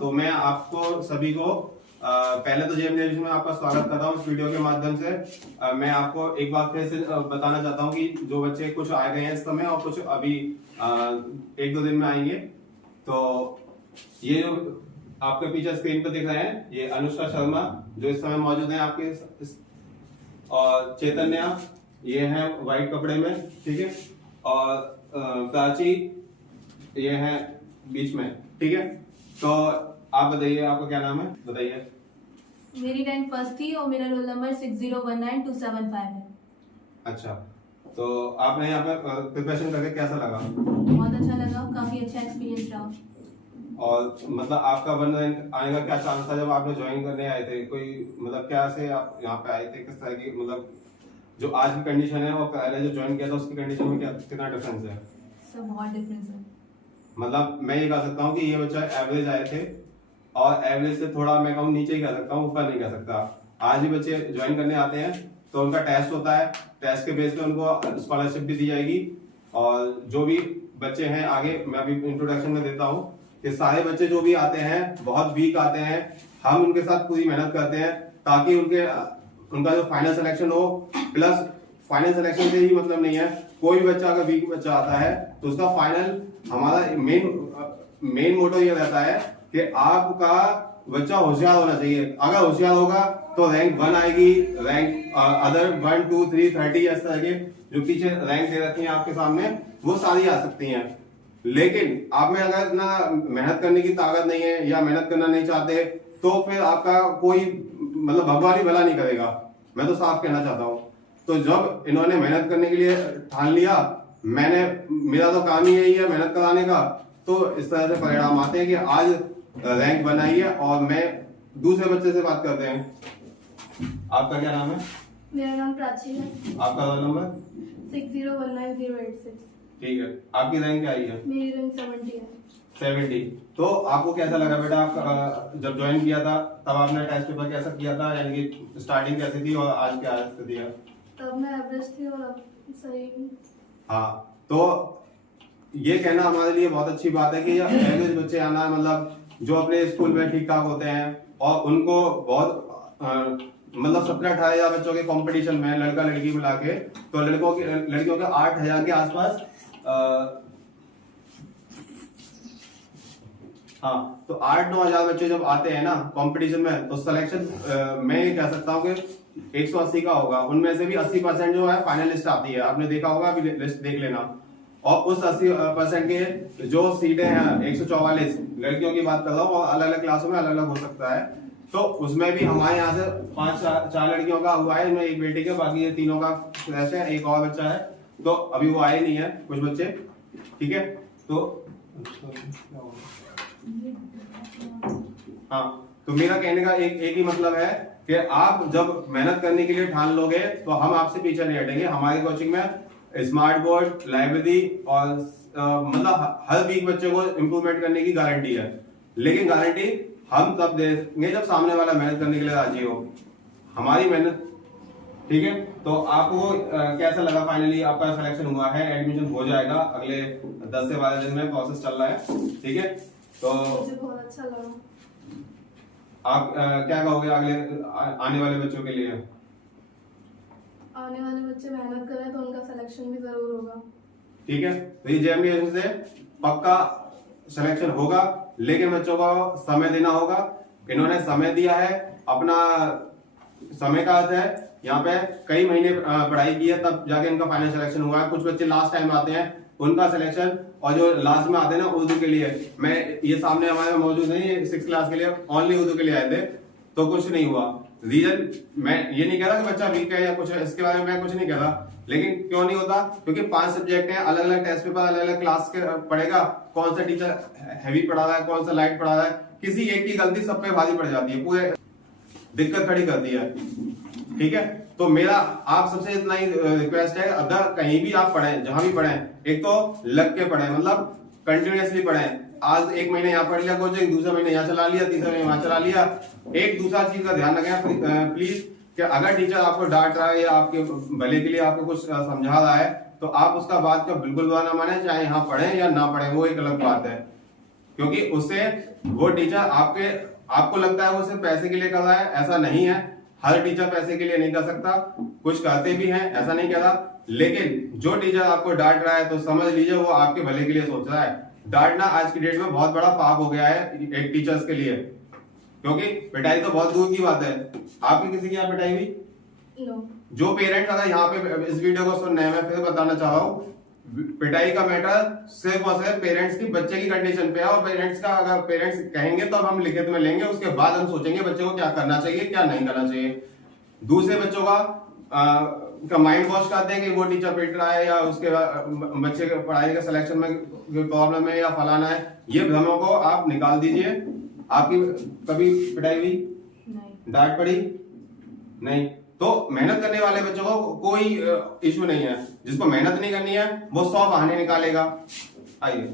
तो मैं आपको सभी को पहले तो जेएम नेविगेशन में आपका स्वागत करता हूँ इस वीडियो के माध्यम से। मैं आपको एक बार फिर से बताना चाहता हूँ कि जो बच्चे कुछ आ गए हैं इस समय और कुछ अभी 1-2 दिन में आएंगे, तो ये जो आपके पीछे स्क्रीन पर दिख रहे हैं ये अनुष्का शर्मा जो इस समय मौजूद है आपके, और चैतन्या ये है व्हाइट कपड़े में, ठीक है, और प्राची ये है बीच में, ठीक है। तो आप बताइए आपका क्या नाम है, बताइए। मेरी रैंक फर्स्ट थी और मेरा रोल नंबर 6019275 है। अच्छा, तो आपने यहाँ पर प्रिपरेशन करके कैसा लगा? बहुत अच्छा लगा, काफी अच्छा एक्सपीरियंस रहा। और मतलब आपका 1 रैंक आने का क्या चांस था जब आपने ज्वाइन करने आए थे? कोई मतलब क्या से आप यहाँ पे आए थे, किस तरह की मतलब जो आज की कंडीशन है और पहले जो ज्वाइन किया था उसकी कंडीशन में क्या कितना डिफरेंस है? सब बहुत डिफरेंस है। मतलब मैं ये कह सकता हूँ कि ये बच्चा एवरेज आए थे और एवरेज से थोड़ा मैं कहूँ नीचे ही कह सकता हूँ, ऊपर नहीं कह सकता। आज भी बच्चे ज्वाइन करने आते हैं तो उनका टेस्ट होता है, टेस्ट के बेस पे उनको स्कॉलरशिप भी दी जाएगी। और जो भी बच्चे हैं आगे मैं अभी इंट्रोडक्शन में देता हूँ कि सारे बच्चे जो भी आते हैं बहुत वीक आते हैं, हम उनके साथ पूरी मेहनत करते हैं ताकि उनका जो फाइनल सिलेक्शन हो। प्लस फाइनल सिलेक्शन से ही मतलब नहीं है, कोई भी बच्चा अगर वीक बच्चा आता है तो उसका फाइनल हमारा मेन मोटो ये रहता है कि आपका बच्चा होशियार होना चाहिए। अगर होशियार होगा तो रैंक 1 आएगी, रैंक अदर 1, 2, 3, 30 इस तरह के जो पीछे रैंक दे रखी है आपके सामने वो सारी आ सकती हैं। लेकिन आप में अगर इतना मेहनत करने की ताकत नहीं है या मेहनत करना नहीं चाहते तो फिर आपका कोई मतलब भगवान ही भला नहीं करेगा, मैं तो साफ कहना चाहता हूँ। तो जब इन्होंने मेहनत करने के लिए ठान लिया, मेरा तो काम ही यही है मेहनत कराने का, तो इस तरह से परिणाम आते हैं कि आज रैंक बनाई है। और मैं दूसरे बच्चे से बात करते हैं। आपका क्या नाम है? मेरा नाम प्राची है। आपका रोल नंबर? 60190886। ठीक है, आपकी रैंक क्या आई है? मेरी रैंक 70 है। 70। तो आपको कैसा लगा बेटा, आप जब ज्वाइन किया था तब आपने टेस्ट पेपर कैसा किया था, यानी कि स्टार्टिंग कैसी थी और आज क्या स्थिति है? तब मैं एवरेज थी और अब सही हूँ। हाँ, तो ये कहना हमारे लिए बहुत अच्छी बात है कि एवरेज बच्चे आना मतलब जो अपने स्कूल में ठीक ठाक होते हैं और उनको बहुत मतलब 17-18 बच्चों के कंपटीशन में लड़का लड़की मिला के, तो लड़कियों के 8,000 के आसपास हाँ, तो 8-9 हजार बच्चे जब आते हैं ना कंपटीशन में तो सिलेक्शन मैं ये कह सकता हूँ कि 180 का होगा। उनमें से भी 80% जो है फाइनल लिस्ट आती है, आपने देखा होगा, अभी लिस्ट देख लेना। और उस 80% के जो सीटें हैं 144 लड़कियों की बात कर रहा हूँ और अलग अलग क्लासों में अलग अलग हो सकता है, तो उसमें भी हमारे यहाँ से 5-4 लड़कियों का हुआ है, इनमें एक बेटी के, बाकी ये तीनों का रहते हैं, एक और बच्चा है तो अभी वो आए नहीं है कुछ बच्चे, ठीक है। तो हाँ, तो मेरा कहने का एक ही मतलब है कि आप जब मेहनत करने के लिए ठान लोगे तो हम आपसे पीछे नहीं हटेंगे। हमारी कोचिंग में स्मार्ट बोर्ड, लाइब्रेरी और मतलब हर वीक बच्चे को इम्प्रूवमेंट करने की गारंटी है, लेकिन गारंटी हम तब देंगे जब सामने वाला मेहनत करने के लिए राजी हो, हमारी मेहनत, ठीक है। तो आपको कैसा लगा? फाइनली आपका सिलेक्शन हुआ है, एडमिशन हो जाएगा अगले 10 से 12 दिन में, प्रोसेस चल रहा है, ठीक है। तो मुझे बहुत अच्छा लगा। आप क्या कहोगे अगले आने वाले बच्चों के लिए? आने वाले बच्चे मेहनत करें तो उनका सिलेक्शन भी जरूर होगा, ठीक है। तो ये जेएम से पक्का सिलेक्शन होगा, लेकिन बच्चों को समय देना होगा। इन्होंने समय दिया है, अपना समय का अर्थ है यहाँ पे कई महीने पढ़ाई की है तब जाके इनका फाइनल सिलेक्शन हुआ है। कुछ बच्चे लास्ट टाइम आते हैं उनका सिलेक्शन, और जो लास्ट में आते हैं ना उर्दू के लिए, मैं ये सामने हमारे मौजूद नहीं है 6th क्लास के लिए ओनली उर्दू के लिए आए थे, तो कुछ नहीं हुआ। रीजन मैं ये नहीं कह रहा कि बच्चा वीक है या कुछ है, इसके बारे में मैं कुछ नहीं कह रहा, लेकिन क्यों नहीं होता? क्योंकि 5 सब्जेक्ट हैं, अलग अलग टेस्ट पेपर, अलग अलग क्लास के पढ़ेगा, कौन सा टीचर हैवी पढ़ा रहा है, कौन सा लाइट पढ़ा रहा है, किसी एक की गलती सब पे भारी पड़ जाती है, पूरे दिक्कत खड़ी करती है, ठीक है। तो मेरा आप सबसे इतना ही रिक्वेस्ट है, अगर कहीं भी आप पढ़ें, जहां भी पढ़ें, एक तो लग के पढ़ें, मतलब कंटिन्यूअसली पढ़ें। आज 1 महीने यहाँ पढ़ लिया कोचिंग, दूसरे महीने यहाँ चला लिया, तीसरे महीने वहां चला लिया। एक दूसरा चीज का ध्यान रखें प्लीज, कि अगर टीचर आपको डांट रहा है या आपके भले के लिए आपको कुछ समझा रहा है तो आप उसका बात का बिल्कुल बुरा ना माने, चाहे यहाँ पढ़ें या ना पढ़ें, वो एक अलग बात है। क्योंकि उससे वो टीचर आपको लगता है वो सिर्फ पैसे के लिए कर रहा है, ऐसा नहीं है। हर टीचर पैसे के लिए नहीं कर सकता, कुछ करते भी हैं, ऐसा नहीं कह रहा। लेकिन जो टीचर आपको डांट रहा है तो समझ लीजिए वो आपके भले के लिए सोच रहा है। डांटना आज की डेट में बहुत बड़ा पाप हो गया है एक टीचर्स के लिए, क्योंकि पिटाई तो बहुत दूर की बात है। आपकी किसी की यहाँ पिटाई हुई? नो। जो पेरेंट्स अगर यहाँ पे इस वीडियो को सुन रहे हैं, मैं फिर बताना चाह रहा हूँ, पिटाई का मैटर सिर्फ और सिर्फ पेरेंट्स की बच्चे की कंडीशन पे है। और पेरेंट्स का अगर पेरेंट्स कहेंगे तो अब हम लिखित में लेंगे, उसके बाद हम सोचेंगे बच्चे को क्या करना चाहिए क्या नहीं करना चाहिए। दूसरे बच्चों का माइंड वॉश करते हैं कि वो टीचर पिट रहा है या उसके बच्चे के पढ़ाई के सिलेक्शन में प्रॉब्लम है या फलाना है, ये भ्रमों को आप निकाल दीजिए। आपकी कभी पिटाई हुई? नहीं। डांट पड़ी? नहीं। तो मेहनत करने वाले बच्चों को कोई इश्यू नहीं है। जिसको मेहनत नहीं करनी है वो 100 बहाने निकालेगा। आइए।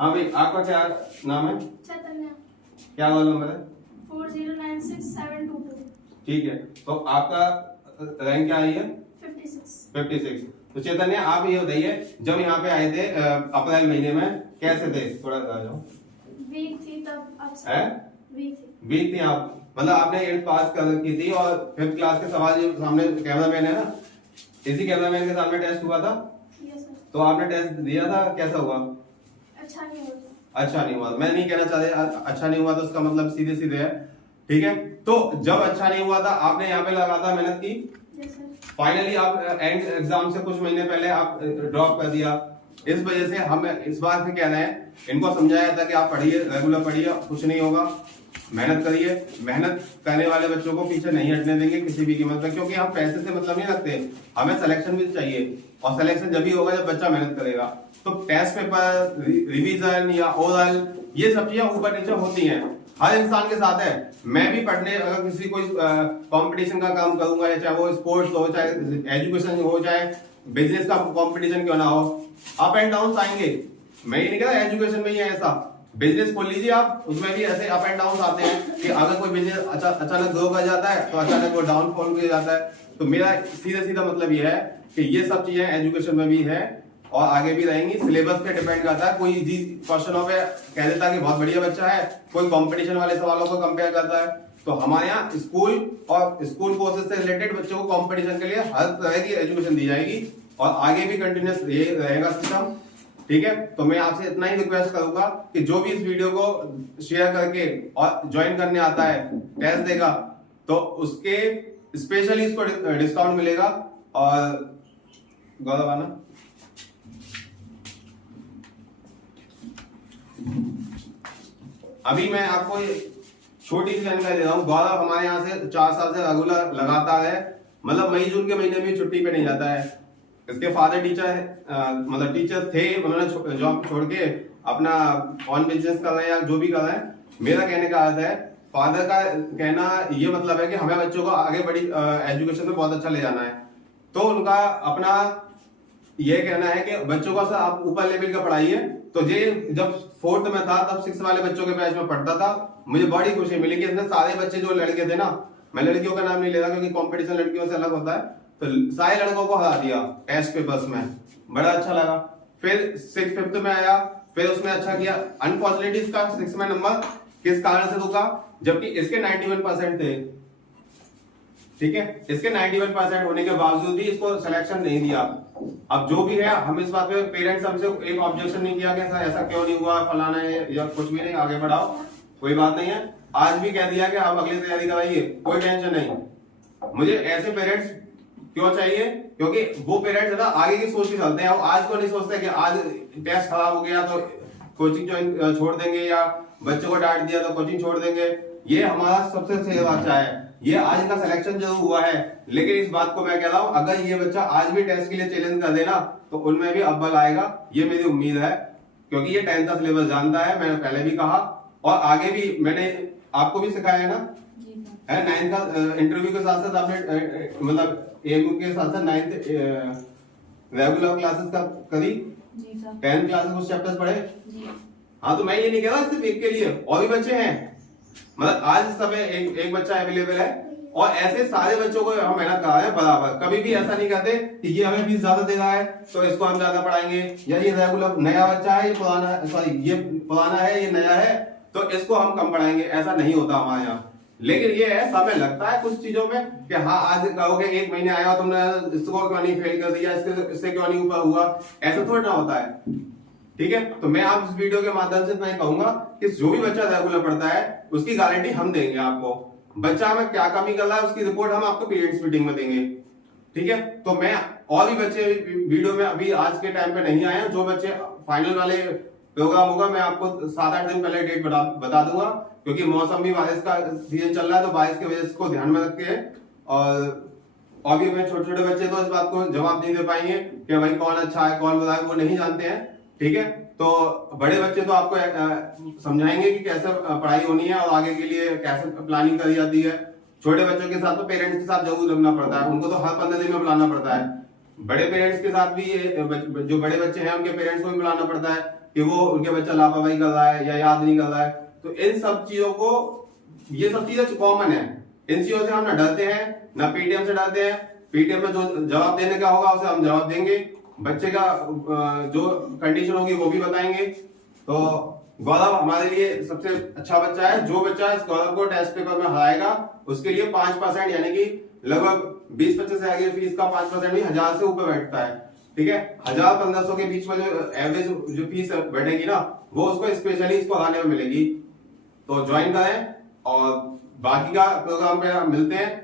हाँ भाई, आपका क्या नाम है? चैतन्य। क्या रोल नंबर है? 4096722। ठीक है, तो आपका रैंक क्या आई है? 56। तो चैतन्य, आप ये बताइए, जब यहाँ पे आए थे अप्रैल महीने में, कैसे थे? थोड़ा बता जाओ। वीक थी तब। वीक थी आप, मतलब आपने 8th पास कर की थी और 5th क्लास के सवाल जो सामने कैमरामैन है ना, इसी कैमरामैन के सामने टेस्ट हुआ था। Yes sir. तो आपने टेस्ट दिया था, कैसा हुआ? अच्छा नहीं हुआ। अच्छा नहीं हुआ। मैं नहीं कहना चाहते अच्छा नहीं हुआ तो उसका मतलब सीधे सीधे है, ठीक है। तो जब अच्छा नहीं हुआ था, आपने यहाँ पे लगातार मेहनत की। Yes sir. फाइनली आप एंड एग्जाम से कुछ महीने पहले आप ड्रॉप कर दिया। इस वजह से हम इस बात पे कह रहे हैं, इनको समझाया था कि आप पढ़िए, रेगुलर पढ़िए, कुछ नहीं होगा, मेहनत करिए। मेहनत करने वाले बच्चों को पीछे नहीं हटने देंगे किसी भी कीमत पर, क्योंकि हम पैसे से मतलब नहीं रखते, हमें सिलेक्शन भी चाहिए। और सिलेक्शन जब भी होगा जब बच्चा मेहनत करेगा। तो टेस्ट पेपर, रिवीजन या ओरल, ये सब चीजें ऊपर नीचे होती हैं, हर इंसान के साथ है। मैं भी पढ़ने अगर किसी कोई कंपटीशन का काम करूंगा, या चाहे वो स्पोर्ट्स हो, चाहे एजुकेशन हो, चाहे बिजनेस का कंपटीशन क्यों ना हो, अप एंड डाउन आएंगे। मैं ये नहीं कह रहा एजुकेशन में ही है ऐसा, बिजनेस खोल लीजिए आप, उसमें भी ऐसे अप एंड डाउन आते हैं कि अगर कोई बिजनेस अचानक ग्रो कर जाता है तो अचानक वो डाउनफॉल कर जाता है। तो मेरा सीधा सीधा मतलब ये है कि ये सब चीजें एजुकेशन में भी है और आगे भी रहेंगी। सिलेबस पे डिपेंड करता है, कोई इजी क्वेश्चनों पे कह देता है कि बहुत बढ़िया बच्चा है, कोई कंपटीशन वाले सवालों को कंपेयर करता है। तो हमारे यहाँ स्कूल और स्कूल कोर्सेज से रिलेटेड बच्चों को कंपटीशन के लिए हर तरह की एजुकेशन दी जाएगी और आगे भी कंटिन्यूस ये रहेगा सिस्टम, ठीक है। तो मैं आपसे इतना ही रिक्वेस्ट करूंगा कि जो भी इस वीडियो को शेयर करके और ज्वाइन करने आता है, टेस्ट देगा, तो उसके स्पेशली इसको डिस्काउंट मिलेगा। और गौरव आना, अभी मैं आपको छोटी सी जानकारी दे रहा हूँ। गौरव हमारे यहाँ से 4 साल से रेगुलर लगातार है, मतलब मई जून के महीने में छुट्टी पे नहीं जाता है। इसके फादर टीचर है, मतलब टीचर थे, उन्होंने जॉब छोड़ के अपना ऑन बिजनेस कर रहे हैं या जो भी कर रहे हैं। मेरा कहने का अर्थ है, फादर का कहना ये मतलब है कि हमें बच्चों को आगे बड़ी एजुकेशन में बहुत अच्छा ले जाना है। तो उनका अपना ये कहना है कि बच्चों का आप ऊपर लेवल का पढ़ाइए। तो ये जब 4th में था तब 6 वाले बच्चों के बैच में पढ़ता था, मुझे बड़ी खुशी मिली कि इसने सारे बच्चे जो लड़के थे ना, मैं लड़कियों का नाम नहीं ले रहा क्योंकि कंपटीशन लड़कियों से अलग होता है, तो सारे लड़कों को हरा दिया टेस्ट पेपर्स में, बड़ा अच्छा लगा। फिर 6th 5th में आया, फिर उसने अच्छा किया। अनफॉर्चुनेटली इसका 6 में नंबर किस कारण से रुका, जबकि इसके 91% थे, ठीक है। इसके 91% होने के बावजूद भी इसको सिलेक्शन नहीं दिया। अब जो भी है, हम इस बात पे पेरेंट्स हमसे एक ऑब्जेक्शन नहीं किया कि ऐसा क्यों नहीं हुआ, फलाना है या कुछ भी नहीं, आगे बढ़ाओ, कोई बात नहीं है। आज भी कह दिया कि आप अगली तैयारी कराइए, कोई टेंशन नहीं। मुझे ऐसे पेरेंट्स क्यों चाहिए, क्योंकि वो पेरेंट्स है ना आगे की सोच के चलते हैं। आज को नहीं सोचते कि आज टेस्ट खराब हो गया तो कोचिंग छोड़ देंगे या बच्चों को डांट दिया तो कोचिंग छोड़ देंगे। ये हमारा सबसे सही बच्चा है, ये आज का सिलेक्शन जरूर हुआ है, लेकिन इस बात को मैं कह रहा हूं, अगर ये बच्चा आज भी टेस्ट के लिए चैलेंज कर देना तो उनमें भी अव्वल आएगा, ये मेरी उम्मीद है। क्योंकि ये 10th का सिलेबस जानता है, मैंने पहले भी कहा और आगे भी मैंने आपको भी सिखाया है ना, है 9th का इंटरव्यू के साथ साथ आपने मतलब एएमयू के साथ साथ 9th रेगुलर क्लासेस का करी, 10th क्लास में कुछ चैप्टर्स पढ़े। हाँ, तो मैं ये नहीं कह रहा सिर्फ एक के लिए, और भी बच्चे हैं। मतलब आज समय एक बच्चा अवेलेबल है और ऐसे सारे बच्चों को हम मेहनत करा रहे हैं बराबर। कभी भी ऐसा नहीं कहते कि ये हमें फीस ज्यादा दे रहा है तो इसको हम ज्यादा पढ़ाएंगे, या ये रेगुलर नया बच्चा है, ये पुराना, सॉरी ये पुराना है, ये नया है तो इसको हम कम पढ़ाएंगे, ऐसा नहीं होता हमारे यहाँ। लेकिन ये है, समय लगता है कुछ चीजों में कि हाँ आज कहोगे 1 महीने आया तुमने इसको क्यों नहीं फेल कर दिया, इससे क्यों नहीं ऊपर हुआ, ऐसा थोड़ा ना होता है। ठीक है, तो मैं आप इस वीडियो के माध्यम से इतना ही कहूंगा कि जो भी बच्चा रेगुलर पढ़ता है उसकी गारंटी हम देंगे आपको। बच्चा हमें क्या कमी कर रहा है उसकी रिपोर्ट हम आपको पेरेंट्स मीटिंग में देंगे। ठीक है, तो मैं और भी बच्चे वीडियो में अभी आज के टाइम पे नहीं आए हैं, जो बच्चे फाइनल वाले प्रोग्राम होगा मैं आपको 7-8 दिन पहले डेट बता दूंगा, क्योंकि मौसम भी बारिश का सीजन चल रहा है तो बारिश की वजह को ध्यान में रख के, और भी में छोटे छोटे बच्चे तो इस बात को जवाब नहीं दे पाएंगे कि भाई कौन अच्छा है कौन बुरा है, वो नहीं जानते हैं। ठीक है, तो बड़े बच्चे तो आपको समझाएंगे कि कैसे पढ़ाई होनी है और आगे के लिए कैसे प्लानिंग करी जाती है। छोटे बच्चों के साथ तो पेरेंट्स के साथ जरूर लगना पड़ता है, उनको तो हर 15 दिन में बुलाना पड़ता है। बड़े पेरेंट्स के साथ भी जो बड़े बच्चे हैं उनके पेरेंट्स को भी बुलाना पड़ता है कि वो उनके बच्चा लापरवाही कर रहा है या याद नहीं कर रहा है। तो इन सब चीजों को, ये सब चीजें कॉमन है, इन चीजों से हम ना डरते हैं ना पीटीएम से डरते हैं। पीटीएम में जो जवाब देने का होगा उसे हम जवाब देंगे, बच्चे का जो कंडीशन होगी वो भी बताएंगे। तो गौरव हमारे लिए सबसे अच्छा बच्चा है। जो बच्चा इस गौरव को टेस्ट पेपर में हराएगा उसके लिए 5% यानी कि लगभग 20-25 हजार की फीस का 5% भी 1000 से ऊपर बैठता है। ठीक है, 1000-1500 के बीच में जो एवरेज जो फीस बैठेगी ना वो उसको स्पेशली इसको हराने में मिलेगी। तो ज्वाइन करें और बाकी का प्रोग्राम पे मिलते हैं।